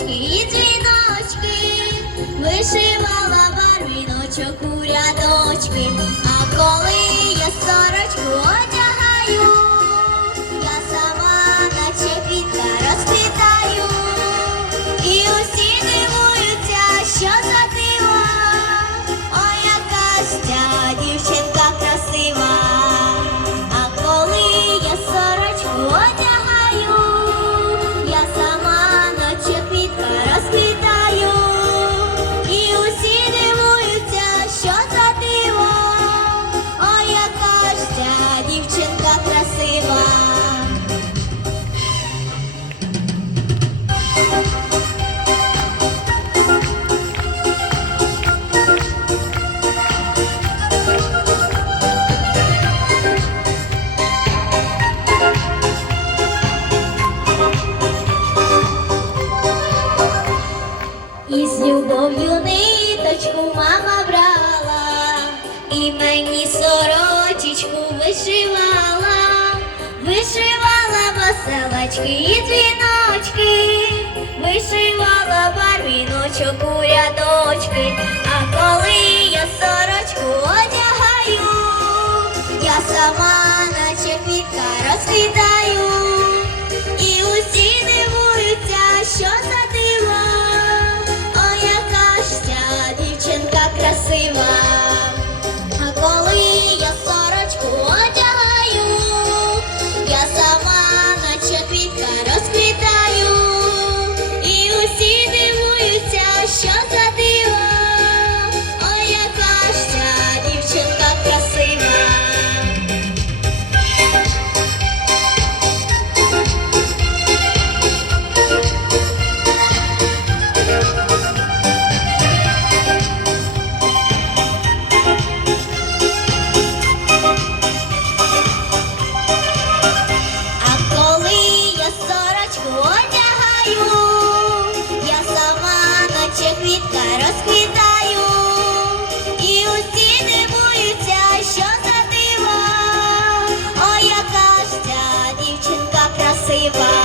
і дзвіночки, вишивала барвіночок у рядочки, любов'ю ниточку мама брала, і мені сорочечку вишивала, вишивала веселочки і дзвіночки, вишивала барвіночок у рядочки, а Bye.